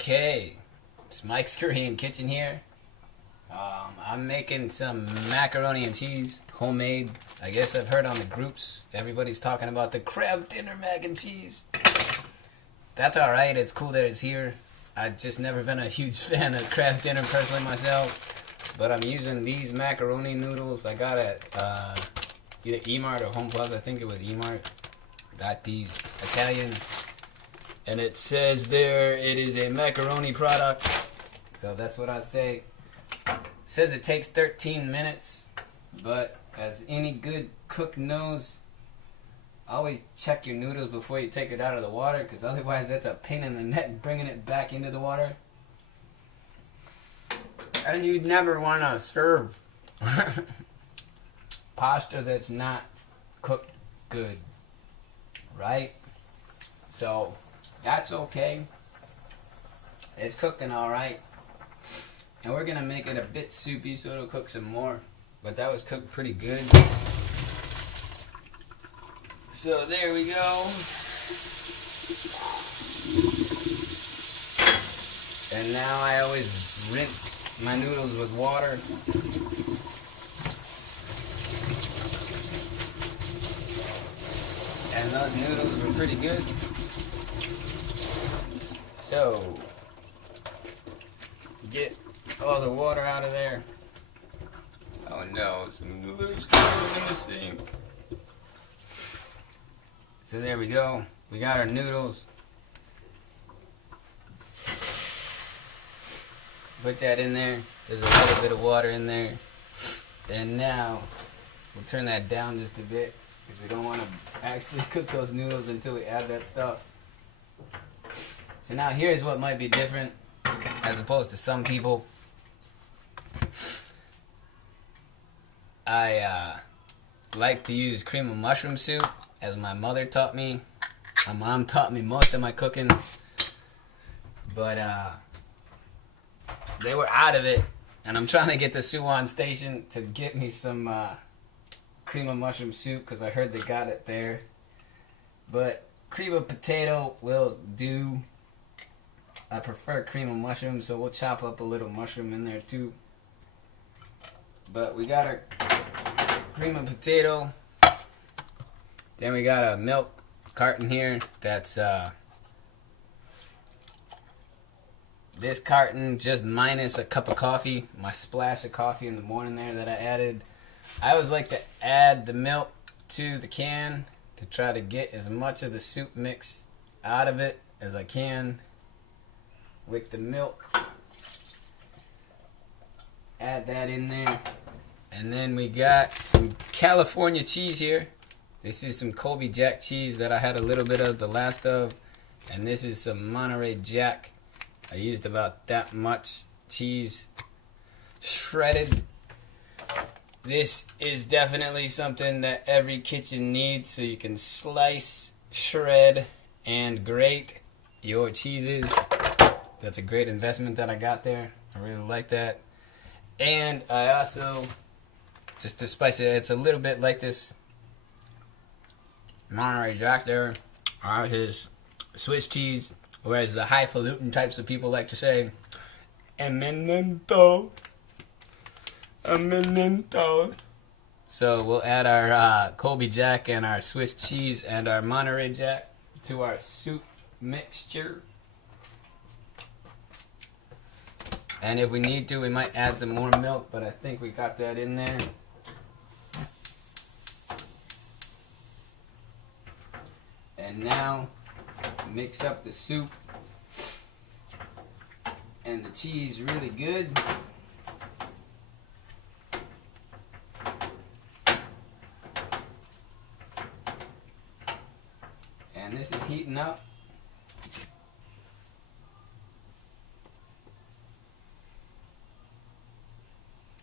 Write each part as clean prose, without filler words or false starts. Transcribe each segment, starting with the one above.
Okay, it's Mike's Korean Kitchen here. I'm making some macaroni and cheese, homemade. I guess I've heard on the groups, everybody's talking about the crab dinner mac and cheese. That's alright, it's cool that it's here. I've just never been a huge fan of crab dinner personally myself. But I'm using these macaroni noodles I got at either E-Mart or Home Plus. I think it was E-Mart. Got these Italian. And it says there it is a macaroni product. So that's what I say. It says it takes 13 minutes. But as any good cook knows, always check your noodles before you take it out of the water, because otherwise that's a pain in the neck bringing it back into the water. And you'd never want to serve pasta that's not cooked good, right? So that's okay. It's cooking alright. And we're going to make it a bit soupy so it'll cook some more. But that was cooked pretty good. So there we go. And now I always rinse my noodles with water. And those noodles were pretty good. So, get all the water out of there. Oh no, some noodles still in the sink. So there we go. We got our noodles. Put that in there. There's a little bit of water in there. And now, we'll turn that down just a bit, because we don't want to actually cook those noodles until we add that stuff. So now here's what might be different as opposed to some people. I like to use cream of mushroom soup, as my mother taught me. My mom taught me most of my cooking. But they were out of it, and I'm trying to get the Suwon station to get me some cream of mushroom soup, because I heard they got it there. But cream of potato will do. I prefer cream of mushroom, so we'll chop up a little mushroom in there too. But we got our cream of potato. Then we got a milk carton here. That's this carton just minus a cup of coffee. My splash of coffee in the morning there that I added. I always like to add the milk to the can to try to get as much of the soup mix out of it as I can with the milk. Add that in there. And then we got some California cheese here. This is some Colby Jack cheese that I had a little bit of the last of. And this is some Monterey Jack. I used about that much cheese shredded. This is definitely something that every kitchen needs, so you can slice, shred, and grate your cheeses. That's a great investment that I got there. I really like that. And I also, just to spice it, it's a little bit like this Monterey Jack there, his Swiss cheese, whereas the highfalutin types of people like to say, eminento. So we'll add our Colby Jack and our Swiss cheese and our Monterey Jack to our soup mixture. And if we need to, we might add some more milk, but I think we got that in there. And now, mix up the soup and the cheese really good. And this is heating up.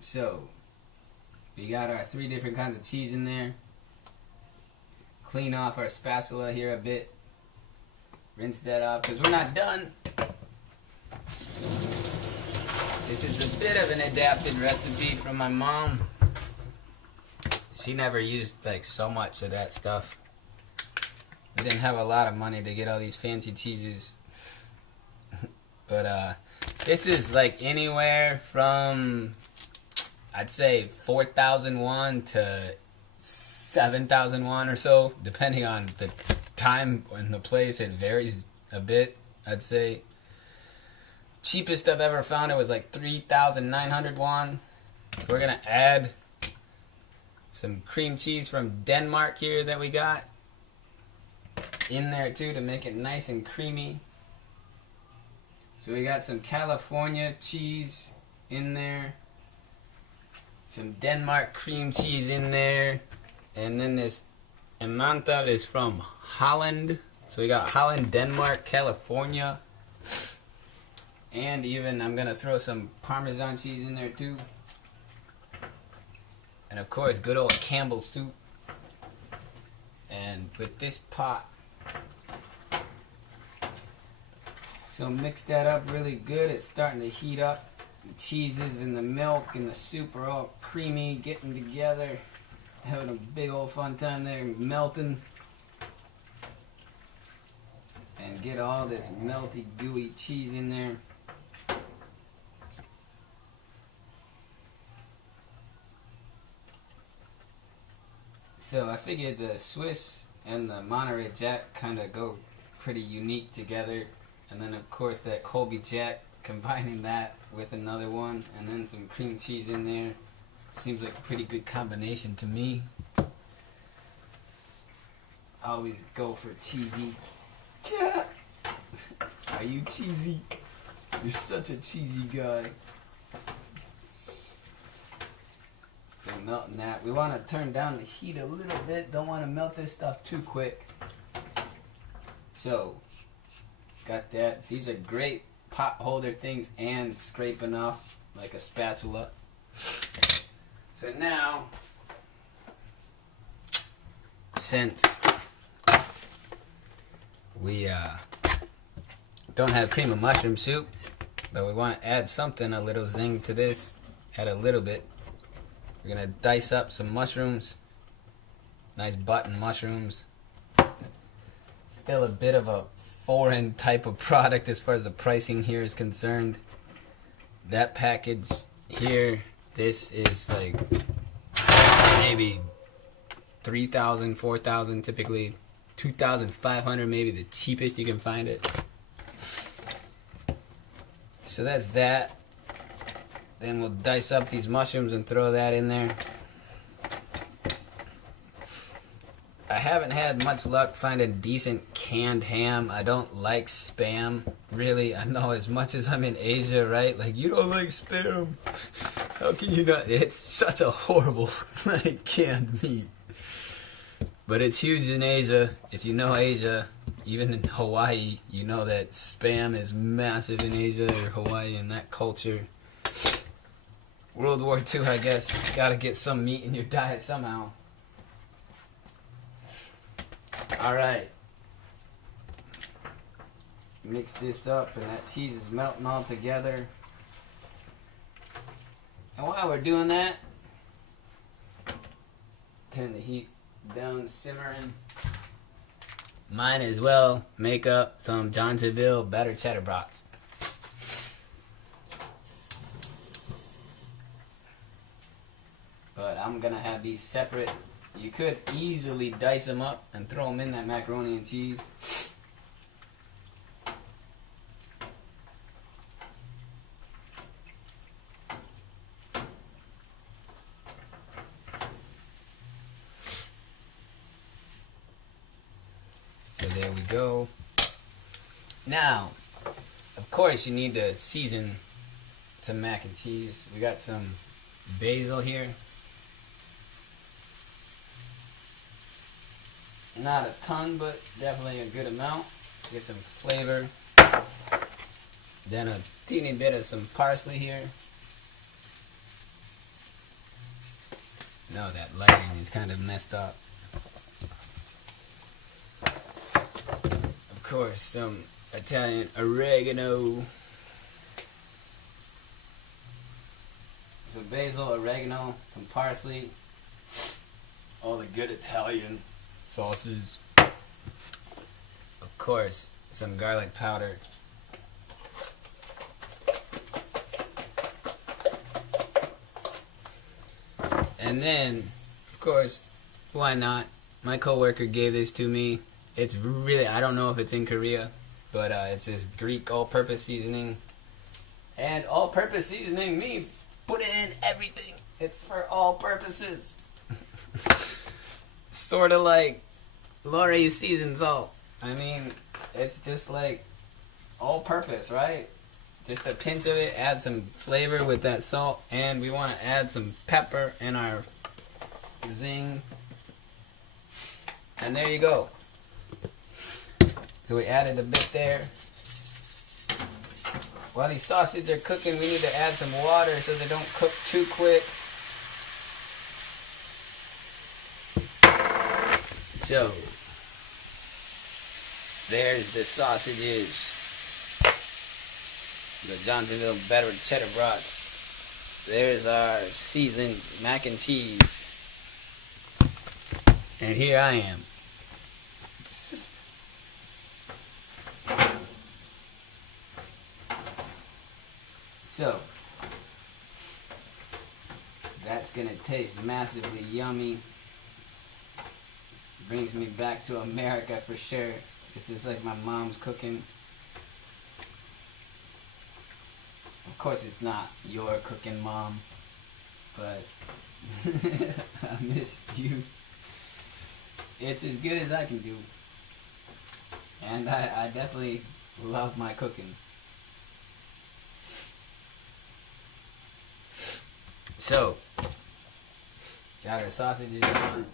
So, we got our 3 different kinds of cheese in there. Clean off our spatula here a bit. Rinse that off, because we're not done. This is a bit of an adapted recipe from my mom. She never used like so much of that stuff. We didn't have a lot of money to get all these fancy cheeses. But this is like anywhere from, I'd say 4,000 won to 7,000 won or so, depending on the time and the place. It varies a bit, I'd say. Cheapest I've ever found it was like 3,900 won. We're gonna add some cream cheese from Denmark here that we got in there too to make it nice and creamy. So we got some California cheese in there, some Denmark cream cheese in there, and then this Emmental is from Holland. So we got Holland, Denmark, California, and even I'm gonna throw some Parmesan cheese in there too. And of course, good old Campbell's soup. And with this pot, so mix that up really good. It's starting to heat up. The cheeses and the milk and the soup are all creamy, getting together, having a big old fun time there, melting. And get all this melty, gooey cheese in there. So I figured the Swiss and the Monterey Jack kind of go pretty unique together. And then of course that Colby Jack, combining that with another one and then some cream cheese in there. Seems like a pretty good combination to me. Always go for cheesy. Are you cheesy? You're such a cheesy guy. So melting that. We want to turn down the heat a little bit. Don't want to melt this stuff too quick. So, got that. These are great pot holder things and scraping off like a spatula. So now, since we don't have cream of mushroom soup, but we want to add something, a little zing to this, add a little bit. We're going to dice up some mushrooms, nice button mushrooms. Still a bit of a foreign type of product as far as the pricing here is concerned. That package here, this is like maybe 3,000, 4,000, typically 2,500, maybe the cheapest you can find it. So that's that. Then we'll dice up these mushrooms and throw that in there. I haven't had much luck finding decent canned ham. I don't like Spam, really. I know as much as I'm in Asia, right? Like, you don't like Spam. How can you not? It's such a horrible, like, canned meat. But it's huge in Asia. If you know Asia, even in Hawaii, you know that Spam is massive in Asia or Hawaii and that culture. World War II, I guess. You gotta get some meat in your diet somehow. Alright. Mix this up and that cheese is melting all together. And while we're doing that, turn the heat down, simmering. Might as well make up some Johnsonville battered cheddar brats. But I'm gonna have these separate. You could easily dice them up and throw them in that macaroni and cheese. So there we go. Now, of course, you need to season some mac and cheese. We got some basil here. Not a ton, but definitely a good amount. Get some flavor. Then a teeny bit of some parsley here. No, that lighting is kind of messed up. Of course, some Italian oregano. Some basil, oregano, some parsley. All the good Italian sauces. Of course, some garlic powder. And then, of course, why not? My coworker gave this to me. It's really, I don't know if it's in Korea, but it's this Greek all-purpose seasoning. And all-purpose seasoning means put it in everything. It's for all purposes. Sort of like Lorry's seasoned salt. I mean, it's just like all-purpose, right? Just a pinch of it, add some flavor with that salt, and we want to add some pepper in our zing. And there you go. So we added a bit there. While these sausages are cooking, we need to add some water so they don't cook too quick. So, there's the sausages. The Johnsonville Battered Cheddar Brats. There's our seasoned mac and cheese. And here I am. So, that's gonna taste massively yummy. Brings me back to America for sure. This is like my mom's cooking. Of course it's not your cooking, Mom, but I miss you. It's as good as I can do. And I definitely love my cooking. So, got our sausages on.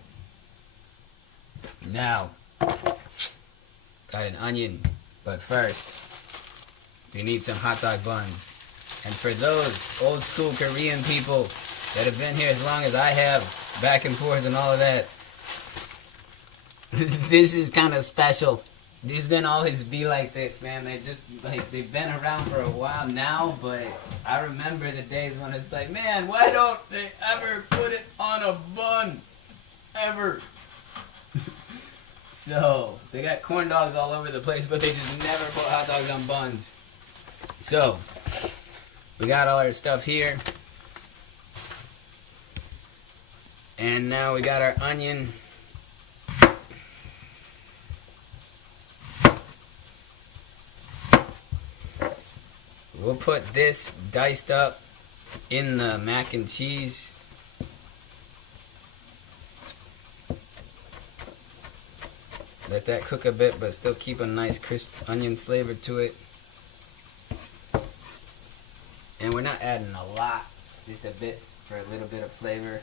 Now, got an onion, but first, we need some hot dog buns. And for those old school Korean people that have been here as long as I have, back and forth and all of that, this is kind of special. These didn't always be like this, man. They just, like, they've been around for a while now, but I remember the days when it's like, man, why don't they ever put it on a bun? Ever. So, they got corn dogs all over the place, but they just never put hot dogs on buns. So, we got all our stuff here. And now we got our onion. We'll put this diced up in the mac and cheese. Let that cook a bit, but still keep a nice crisp onion flavor to it. And we're not adding a lot, just a bit for a little bit of flavor.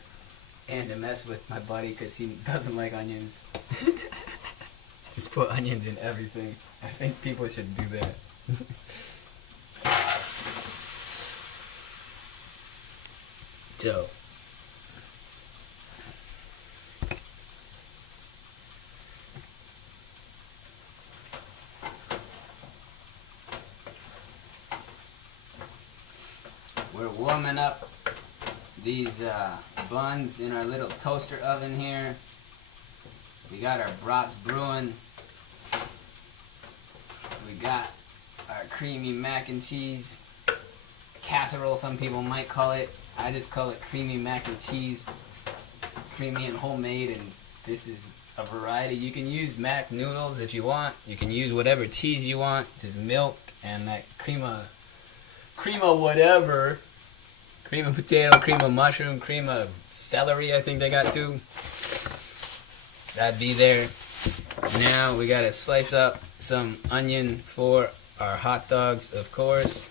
And to mess with my buddy because he doesn't like onions. Just put onions in everything. I think people should do that. So, we're warming up these buns in our little toaster oven here. We got our brats brewing. We got our creamy mac and cheese. Casserole, some people might call it. I just call it creamy mac and cheese. Creamy and homemade, and this is a variety. You can use mac noodles if you want. You can use whatever cheese you want. Just milk and that cream of whatever. Cream of potato, cream of mushroom, cream of celery, I think they got too. That'd be there. Now we gotta slice up some onion for our hot dogs, of course.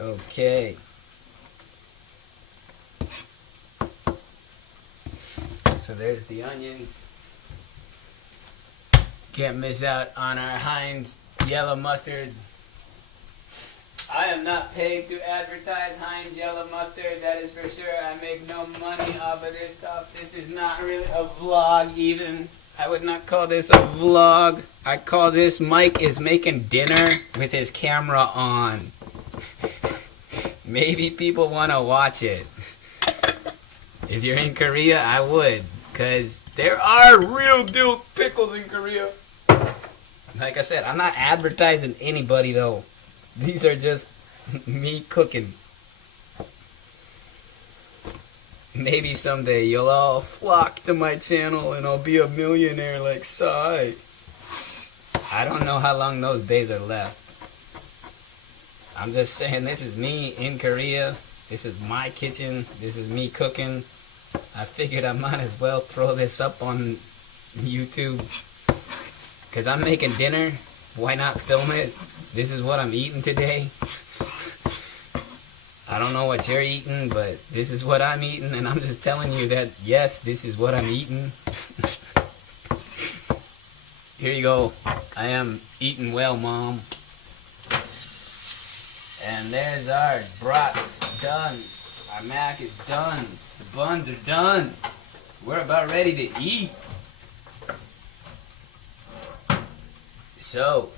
Okay. So there's the onions. Can't miss out on our Heinz yellow mustard. I am not paid to advertise Heinz yellow mustard, that is for sure. I make no money off of this stuff. This is not really a vlog even. I would not call this a vlog. I call this Mike is making dinner with his camera on. maybe people want to watch it. If you're in Korea, I would. Because there are real deal pickles in Korea. Like I said, I'm not advertising anybody though. These are just me cooking. Maybe someday you'll all flock to my channel and I'll be a millionaire like Sai. I don't know how long those days are left. I'm just saying, this is me in Korea. This is my kitchen. This is me cooking. I figured I might as well throw this up on YouTube. Because I'm making dinner. Why not film it? This is what I'm eating today. I don't know what you're eating, but this is what I'm eating. And I'm just telling you that, yes, this is what I'm eating. Here you go. I am eating well, Mom. And there's our brats done. Our mac is done. The buns are done. We're about ready to eat. So,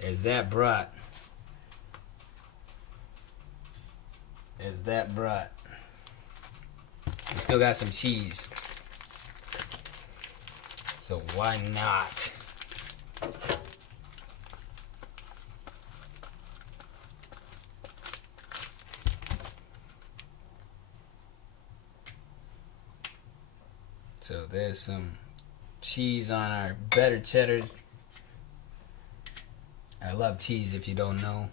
there's that brat. There's that brat. We still got some cheese. So why not? So there's some cheese on our better cheddars. I love cheese if you don't know.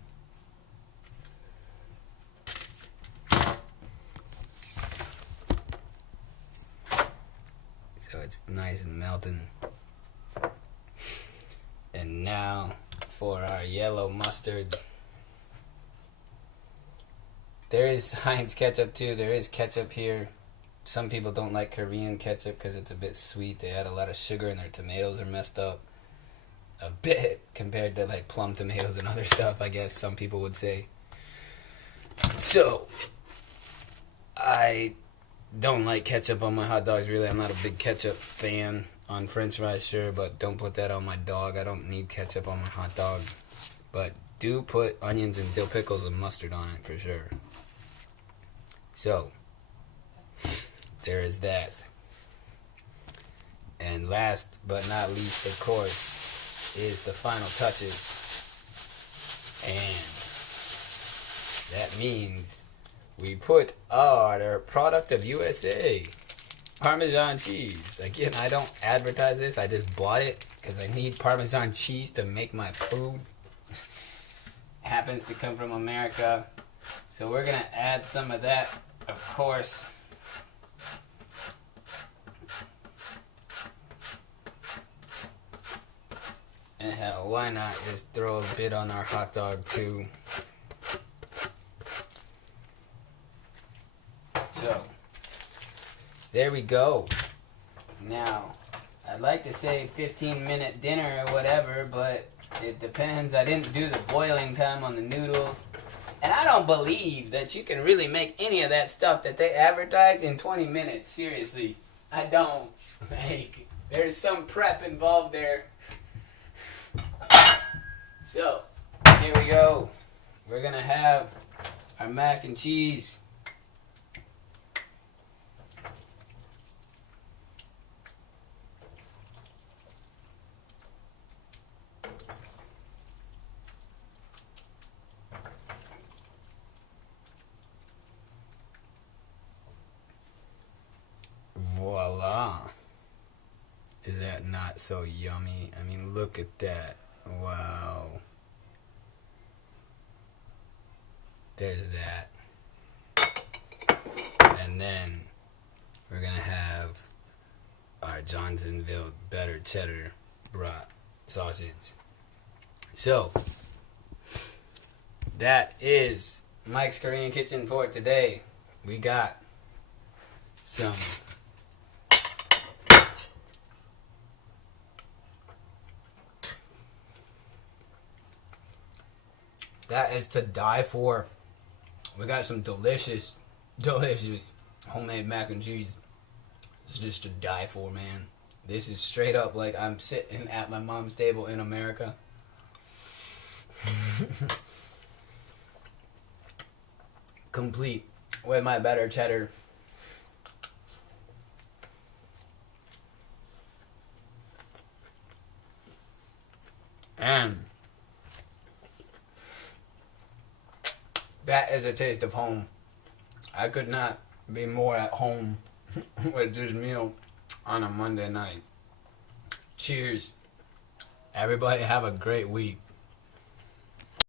So it's nice and melting. And now for our yellow mustard. There is Heinz ketchup too. There is ketchup here. Some people don't like Korean ketchup because it's a bit sweet. They add a lot of sugar and their tomatoes are messed up a bit compared to like plum tomatoes and other stuff, I guess some people would say. So, I don't like ketchup on my hot dogs, really. I'm not a big ketchup fan. On french fries, sure, but don't put that on my dog. I don't need ketchup on my hot dog. But do put onions and dill pickles and mustard on it for sure. So, there is that. And last but not least, of course, is the final touches. And that means we put our product of USA, Parmesan cheese. Again, I don't advertise this. I just bought it because I need Parmesan cheese to make my food. Happens to come from America. So we're going to add some of that, of course. And hell, why not just throw a bit on our hot dog too? So, there we go. Now, I'd like to say 15-minute dinner or whatever, but it depends. I didn't do the boiling time on the noodles. And I don't believe that you can really make any of that stuff that they advertise in 20 minutes. Seriously. I don't. Like, there's some prep involved there. So, here we go. We're going to have our mac and cheese. Voila. Is that not so yummy? I mean, look at that. Wow. There's that. And then we're going to have our Johnsonville Better Cheddar brat sausage. So, that is Mike's Korean Kitchen for today. We got some that is to die for. We got some delicious homemade mac and cheese. It's just to die for, man. This is straight up like I'm sitting at my mom's table in America. Complete with my better cheddar. And that is a taste of home. I could not be more at home with this meal on a Monday night. Cheers. Everybody have a great week.